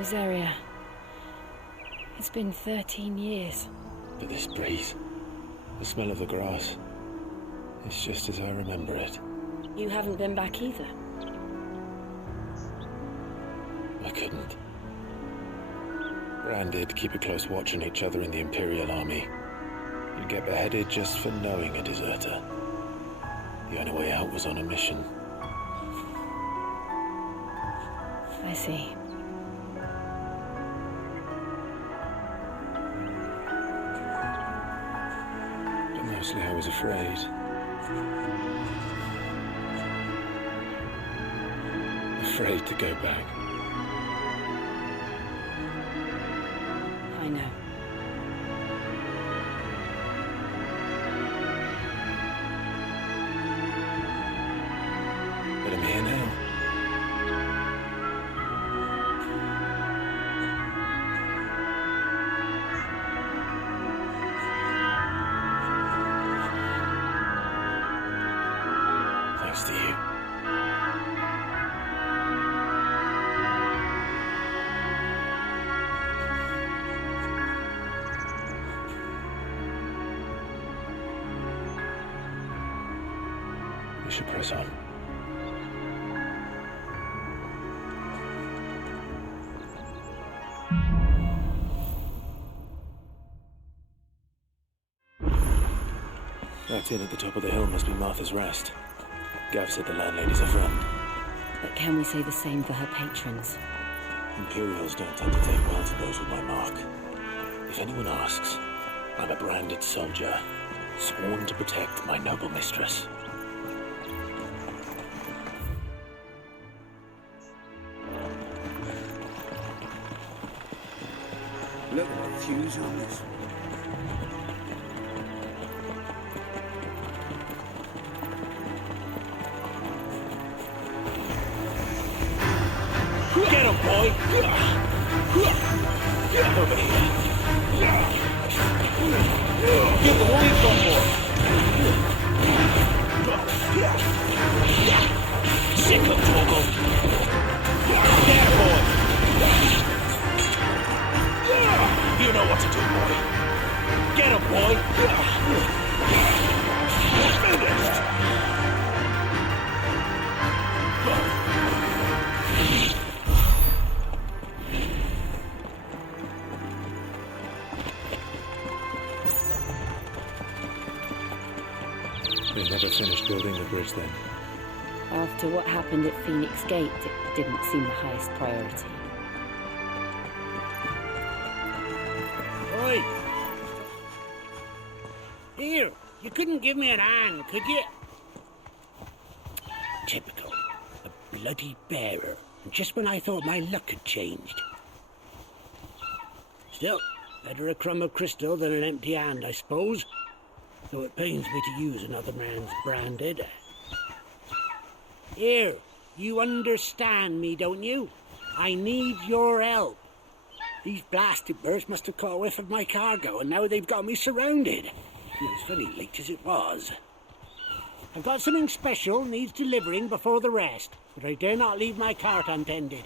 Rosaria. It's been 13 years. But this breeze, the smell of the grass, it's just as I remember it. You haven't been back either. I couldn't. Branded, keep a close watch on each other in the Imperial Army. You'd get beheaded just for knowing a deserter. The only way out was on a mission. I see. But mostly I was afraid. Afraid to go back. I know. But I'm here now. Thanks to you. We should press on. That inn at the top of the hill must be Martha's Rest. Gav said the landlady's a friend. But can we say the same for her patrons? Imperials don't tend to take well to those with my mark. If anyone asks, I'm a branded soldier, sworn to protect my noble mistress. Look at the fuse on this. Get him, boy! Get over here! Give the wings one more! Sick of Toggle! There, boy! You know what to do, boy! Get him, boy! Finished! They never finished building the bridge then. After what happened at Phoenix Gate, it didn't seem the highest priority. Oi! Here, you couldn't give me an hand, could you? Typical. A bloody bearer. And just when I thought my luck had changed. Still, better a crumb of crystal than an empty hand, I suppose. Though it pains me to use another man's branded. Here, you understand me, don't you? I need your help. These blasted birds must have caught a whiff of my cargo, and now they've got me surrounded. It was very late as it was. I've got something special needs delivering before the rest, but I dare not leave my cart untended.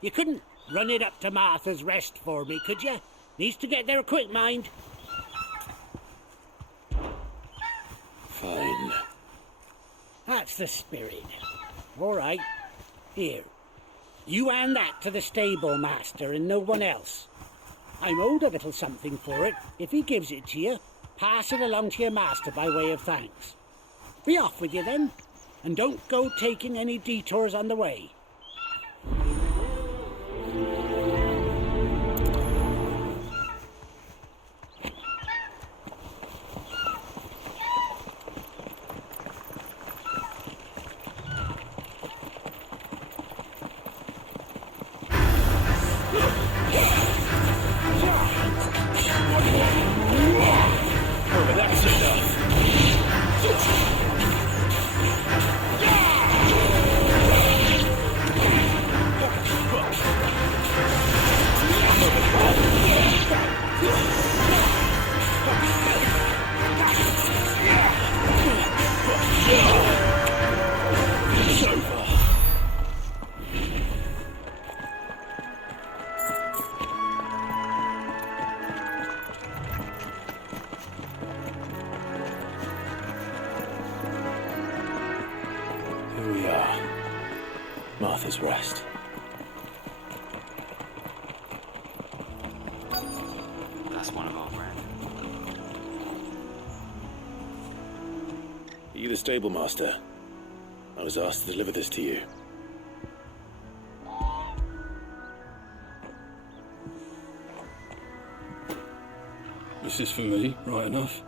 You couldn't run it up to Martha's Rest for me, could you? Needs to get there quick, mind. Fine. That's the spirit. All right. Here. You hand that to the stable master and no one else. I'm owed a little something for it. If he gives it to you, pass it along to your master by way of thanks. Be off with you then, and don't go taking any detours on the way. That's enough. Here we are. Martha's Rest. That's one of our brand. Are you the stable master? I was asked to deliver this to you. This is for me, right enough.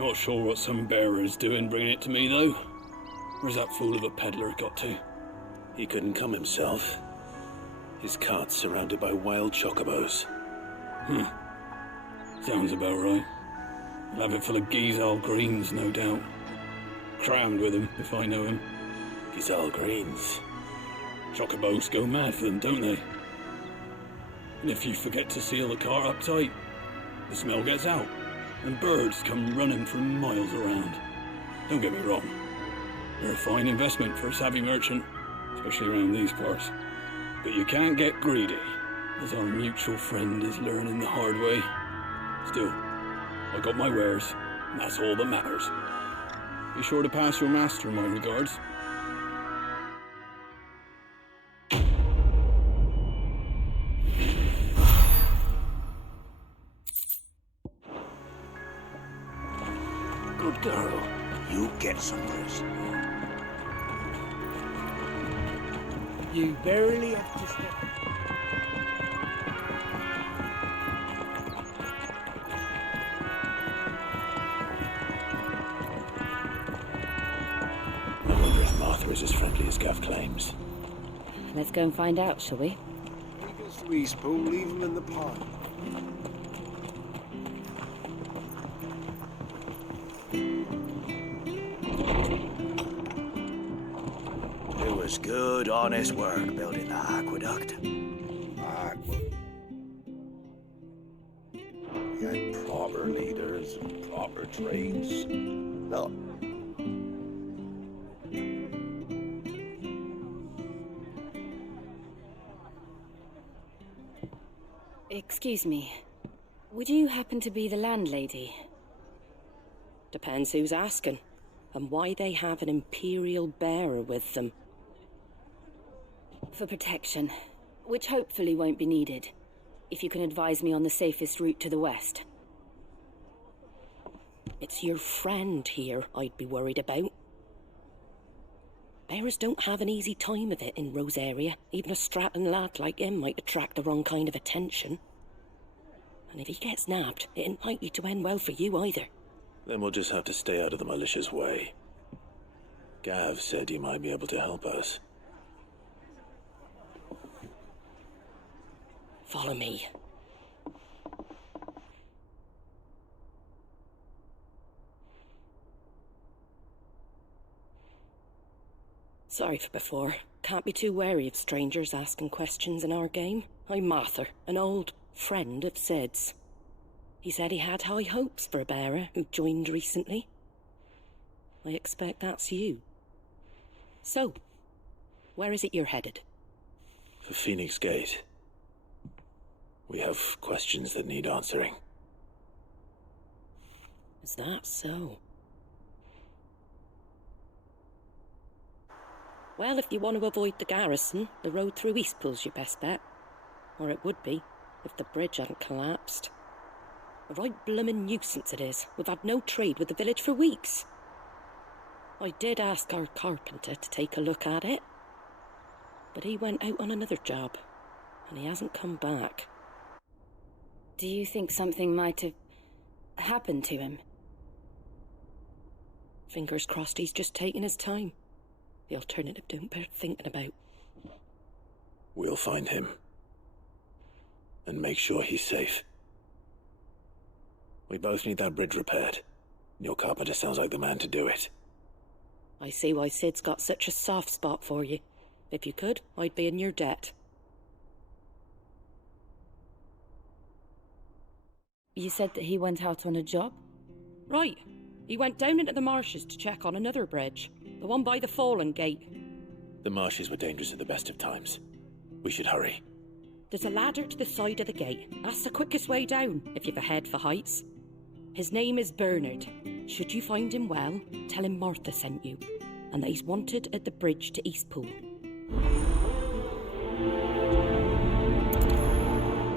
Not sure what some bearer is doing bringing it to me, though. Where's that fool of a peddler got to? He couldn't come himself. His cart's surrounded by wild chocobos. Sounds about right. I'll have it full of Gizal greens, no doubt. Crammed with him, if I know him. Gizal greens. Chocobos go mad for them, don't they? And if you forget to seal the cart up tight, the smell gets out, and birds come running from miles around. Don't get me wrong. They're a fine investment for a savvy merchant, especially around these parts. But you can't get greedy, as our mutual friend is learning the hard way. Still, I got my wares, and that's all that matters. Be sure to pass your master my regards. Good girl. You get some rest. You barely have to step. I wonder if Martha is as friendly as Gav claims. Let's go and find out, shall we? Take us to Eastpool, leave him in the pond. It was good, honest work building that aqueduct. We had proper leaders and proper trades. No. Excuse me. Would you happen to be the landlady? Depends who's asking, and why they have an Imperial bearer with them. For protection, which hopefully won't be needed. If you can advise me on the safest route to the west. It's your friend here I'd be worried about. Bearers don't have an easy time of it in Rosaria. Even a strapping lad like him might attract the wrong kind of attention. And if he gets nabbed, it ain't likely to end well for you either. Then we'll just have to stay out of the malicious way. Gav said you might be able to help us. Follow me. Sorry for before. Can't be too wary of strangers asking questions in our game. I'm Martha, an old friend of Sid's. He said he had high hopes for a bearer who joined recently. I expect that's you. So, where is it you're headed? For Phoenix Gate. We have questions that need answering. Is that so? Well, if you want to avoid the garrison, the road through Eastpool's your best bet. Or it would be, if the bridge hadn't collapsed. A right bloomin' nuisance it is. We've had no trade with the village for weeks. I did ask our carpenter to take a look at it, but he went out on another job, and he hasn't come back. Do you think something might have happened to him? Fingers crossed he's just taking his time. The alternative don't bear thinking about. We'll find him. And make sure he's safe. We both need that bridge repaired. Your carpenter sounds like the man to do it. I see why Sid's got such a soft spot for you. If you could, I'd be in your debt. You said that he went out on a job? Right. He went down into the marshes to check on another bridge. The one by the Fallen Gate. The marshes were dangerous at the best of times. We should hurry. There's a ladder to the side of the gate. That's the quickest way down, if you've a head for heights. His name is Bernard. Should you find him well, tell him Martha sent you. and that he's wanted at the bridge to Eastpool.